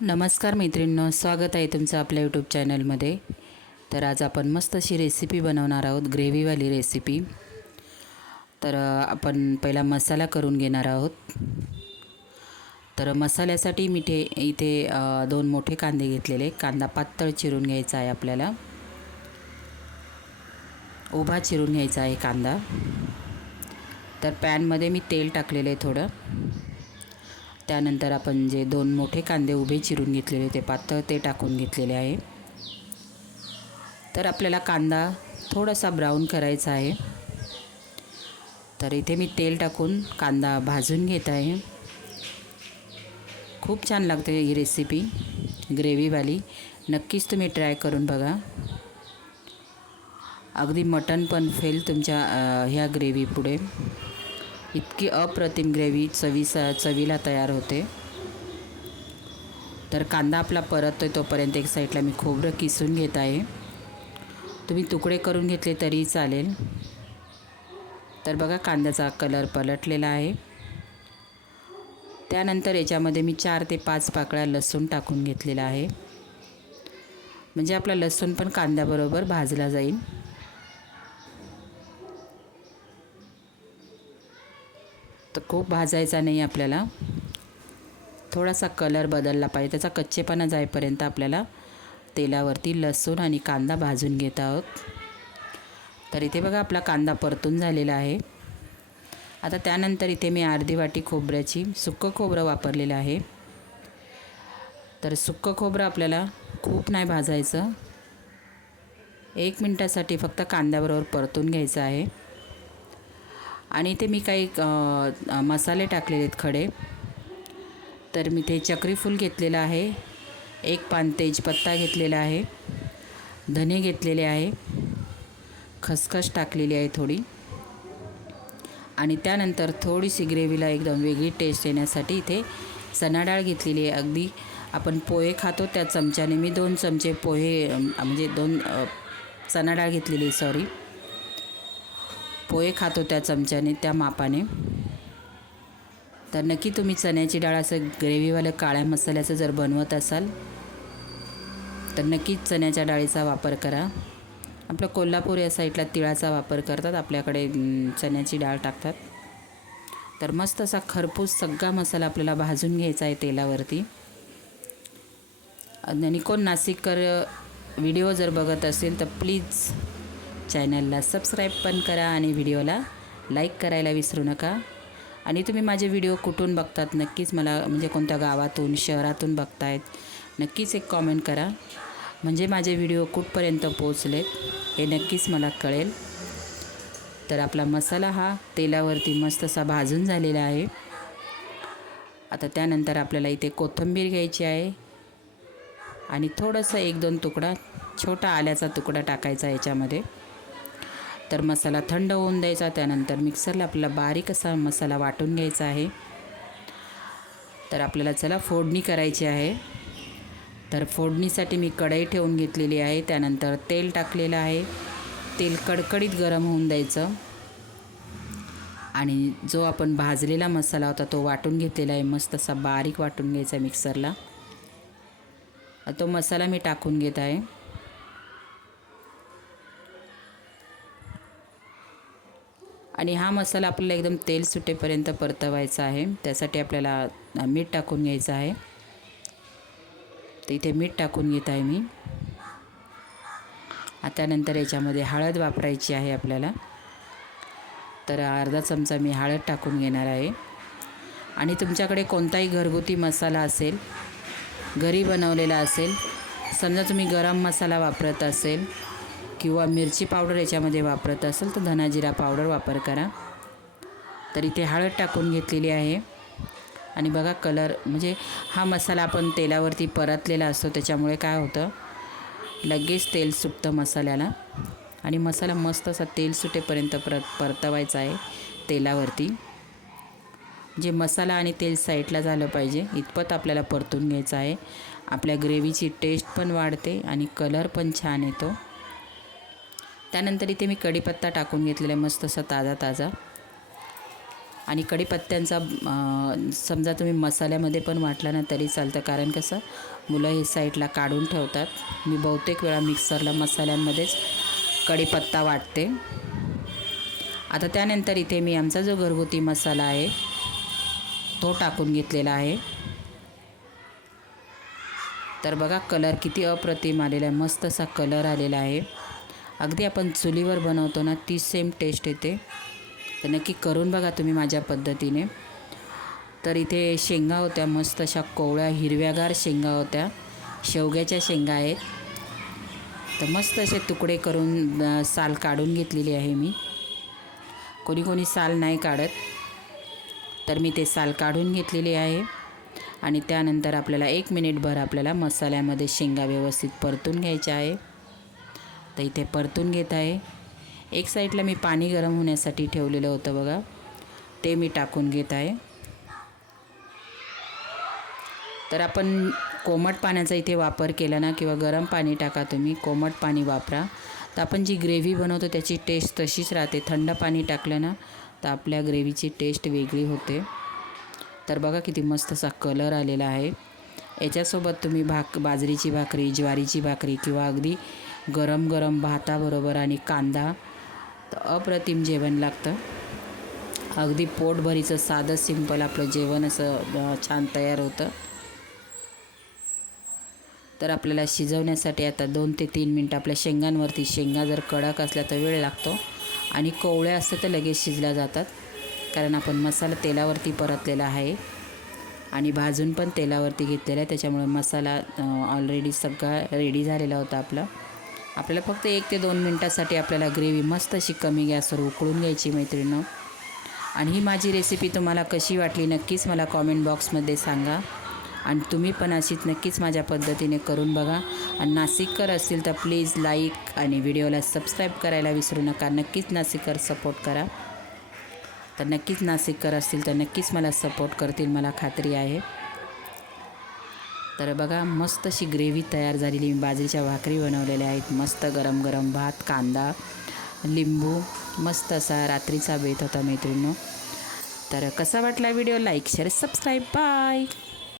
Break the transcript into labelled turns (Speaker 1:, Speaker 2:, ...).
Speaker 1: नमस्कार मैत्रिणींनो स्वागत आहे तुमचं आपल्या यूट्यूब चॅनलमध्ये तर आज आपण मस्त अशी रेसिपी बनवणार आहोत ग्रेव्हीवाली रेसिपी तर आपण पहिला मसाला करून घेणार आहोत. तर मसाल्यासाठी मिठे इथे दोन मोठे कांदे घेतलेले. कांदा पातळ चिरून घ्यायचा आहे आपल्याला. उभा चिरून घ्यायचा आहे कांदा. तर पॅनमध्ये मी तेल टाकलेलं आहे थोडं. त्यानंतर आपण जे दोन मोठे कांदे उभे चिरून घेतलेले ते पातळ ते टाकून घेतलेले आहे. तर आपल्याला कांदा थोडासा ब्राऊन करायचा आहे. तर इथे मी तेल टाकून कांदा भाजून घेत आहे. खूप छान लागते ही रेसिपी ग्रेव्हीवाली. नक्कीच तुम्ही ट्राय करून बघा. अगदी मटण पण फेल तुमच्या ह्या ग्रेव्ही पुढे इतकी अप्रतिम ग्रेव्ही चवी स चवीला तयार होते. तर कांदा आपला परततो आहे तोपर्यंत एक साईडला मी खोबरं किसून घेत आहे. तुम्ही तुकडे करून घेतले तरी चालेल. तर बघा कांद्याचा कलर पलटलेला आहे. त्यानंतर याच्यामध्ये मी चार ते पाच पाकळ्या लसूण टाकून घेतलेला आहे. म्हणजे आपला लसूण पण कांद्याबरोबर भाजला जाईल. तर खूप भाजायचा नाही आपल्याला. थोडासा कलर बदलला पाहिजे. त्याचा कच्चेपणा जाईपर्यंत आपल्याला तेलावरती लसूण आणि कांदा भाजून घेत आहोत. तर इथे बघा आपला कांदा परतून झालेला आहे. आता त्यानंतर इथे मी अर्धी वाटी खोबऱ्याची सुक्कं खोबरं वापरलेलं आहे. तर सुक्कं खोबरं आपल्याला खूप नाही भाजायचं. एक मिनटासाठी फक्त कांद्याबरोबर परतून घ्यायचं आहे. आणि इथे मी काही मसाले टाकलेले आहेत खडे. तर मी ते चक्रीफूल घेतलेलं आहे. एक पान तेजपत्ता घेतलेला आहे. धने घेतलेले आहे. खसखस टाकलेली आहे थोडी. आणि त्यानंतर थोडीशी ग्रेव्हीला एकदम वेगळी टेस्ट येण्यासाठी इथे चणा डाळ घेतलेली आहे. अगदी आपण पोहे खातो त्या चमच्याने. मी दोन चमचे पोहे म्हणजे दोन अ, चणा डाळ घेतलेली आहे सॉरी पोहे खातो त्या चमच्याने त्या मापाने. तर नक्की तुम्ही चण्याची डाळ असं ग्रेव्हीवालं काळ्या मसाल्याचं जर बनवत असाल तर नक्कीच चण्याच्या डाळीचा वापर करा. आपल्या कोल्हापूर या साईडला तिळाचा वापर करतात आपल्याकडे चण्याची डाळ टाकतात. तर मस्त असा खरपूस सगळा मसाला आपल्याला भाजून घ्यायचा आहे तेलावरती. आणि कोण नाशिककर व्हिडिओ जर बघत असेल तर प्लीज चॅनलला सबस्क्राईब पण करा आणि व्हिडिओला लाईक करायला विसरू नका. आणि तुम्ही माझे व्हिडिओ कुठून बघतात नक्कीच मला म्हणजे कोणत्या गावातून शहरातून बघतायत नक्कीच एक कॉमेंट करा. म्हणजे माझे व्हिडिओ कुठपर्यंत पोचलेत हे नक्कीच मला कळेल. तर आपला मसाला हा तेलावरती मस्त असा भाजून झालेला आहे. आता त्यानंतर आपल्याला इथे कोथिंबीर घ्यायची आहे. आणि थोडंसं एक दोन तुकडा छोटा आल्याचा तुकडा टाकायचा याच्यामध्ये. तर मसाला थंड होऊन द्यायचा त्यानंतर मिक्सरला आपल्याला बारीक असा मसाला वाटून घ्यायचा आहे. तर आपल्याला चला फोडणी करायची आहे. तर फोडणीसाठी मी कढई ठेवून घेतलेली आहे त्यानंतर तेल टाकलेलं आहे. तेल कडकडीत गरम होऊन द्यायचं. आणि जो आपण भाजलेला मसाला होता तो वाटून घेतलेला आहे मस्त असा बारीक वाटून घ्यायचा मिक्सरला. तो मसाला मी टाकून घेत आहे. आणि हा मसाला आपल्याला एकदम तेल सुटेपर्यंत परतवायचा आहे. त्यासाठी आपल्याला मीठ टाकून घ्यायचं आहे. तर इथे मीठ टाकून घेत आहे मी. आता त्यानंतर याच्यामध्ये हळद वापरायची आहे आपल्याला. तर अर्धा चमचा मी हळद टाकून घेणार आहे. आणि तुमच्याकडे कोणताही घरगुती मसाला असेल घरी बनवलेला असेल समजा तुम्ही गरम मसाला वापरत असेल किंवा मिरची पावडर याच्यामध्ये वापरत असेल तर धनाजिरा पावडर वापर करा. तर इथे हळद टाकून घेतलेली आहे. आणि बघा कलर म्हणजे हा मसाला आपण तेलावरती परतलेला असतो त्याच्यामुळे काय होतं? लगेच तेल सुटतं मसाल्याला. आणि मसाला मस्त असा तेल सुटेपर्यंत परत परतवायचा आहे तेलावरती. जे मसाला आणि तेल साईडला झालं पाहिजे इतपत आपल्याला परतून घ्यायचं आहे. आपल्या ग्रेव्हीची टेस्ट पण वाढते आणि कलर पण छान येतो. त्यानंतर इथे मी कढीपत्ता टाकून घेतलेला आहे मस्त असा ताजा ताजा. आणि कढीपत्त्यांचा समजा तुम्ही मसाल्यामध्ये पण वाटला ना तरी चालतं कारण कसं मुलं हे साईडला काढून ठेवतात. मी बहुतेक वेळा मिक्सरला मसाल्यांमध्येच कढीपत्ता वाटते. आता त्यानंतर इथे मी आमचा जो घरगुती मसाला आहे तो टाकून घेतलेला आहे. तर बघा कलर किती अप्रतिम आलेला आहे मस्त असा कलर आलेला आहे. अगदी आपण चुलीवर बनवतो ना ती सेम टेस्ट येते. तर नक्की करून बघा तुम्ही माझ्या पद्धतीने. तर इथे शेंगा होत्या मस्त अशा कोवळ्या हिरव्यागार शेंगा होत्या. शेवग्याच्या शेंगा आहेत. तर मस्त असे तुकडे करून साल काढून घेतलेली आहे मी. कोणी कोणी साल नाही काढत. तर मी ते साल काढून घेतलेली आहे. आणि त्यानंतर आपल्याला एक मिनिटभर आपल्याला मसाल्यामध्ये शेंगा व्यवस्थित परतून घ्यायच्या आहे. तर इथे परतून घेत आहे. एक साईडला मी पाणी गरम होण्यासाठी ठेवलेलं होतं बघा. ते मी टाकून घेत आहे. तर आपण कोमट पाण्याचा इथे वापर केला ना किंवा गरम पाणी टाका तुम्ही कोमट पाणी वापरा. तर आपण जी ग्रेव्ही बनवतो त्याची टेस्ट तशीच राहते. थंड पाणी टाकलं ना तर आपल्या ग्रेव्हीची टेस्ट वेगळी होते. तर बघा किती मस्त असा कलर आलेला आहे. याच्यासोबत तुम्ही भाक बाजरीची भाकरी ज्वारीची भाकरी किंवा अगदी गरम गरम भाताबरोबर आणि कांदा तर अप्रतिम जेवण लागतं. अगदी पोटभरीचं साधं सिंपल आपलं जेवण असं छान तयार होतं. तर आपल्याला शिजवण्यासाठी आता दोन ते तीन मिनटं आपल्या शेंगांवरती शेंगा जर कडक असल्या तर वेळ लागतो. आणि कोवळ्या असतं तर लगेच शिजल्या जातात. कारण आपण मसाला तेलावरती परतलेला आहे. आणि भाजून पण तेलावरती घेतलेला आहे. त्याच्यामुळे मसाला ऑलरेडी सगळा रेडी झालेला होता आपला. आपल्याला फक्त एक ते दोन मिनटासाठी आपल्याला ग्रेव्ही मस्त अशी कमी गॅसवर उकळून घ्यायची मैत्रिणं आणि ही माझी रेसिपी तुम्हाला कशी वाटली नक्कीच मला कॉमेंट बॉक्समध्ये सांगा. आणि तुम्ही पण अशीच नक्कीच माझ्या पद्धतीने करून बघा. आणि नाशिककर असतील तर प्लीज लाईक आणि व्हिडिओला सबस्क्राईब करायला विसरू नका. नक्कीच नाशिककर सपोर्ट करा. तर नक्कीच नाशिककर असतील तर नक्कीच मला सपोर्ट करतील. मला खात्री आहे. तर बघा मस्त अशी ग्रेव्ही तयार झालेली मी बाजरीच्या भाकरी बनवलेल्या आहेत. मस्त गरम गरम भात कांदा लिंबू मस्त असा रात्रीचा बेत होता मैत्रिणीनो. तर कसा वाटला video? Like share subscribe. Bye!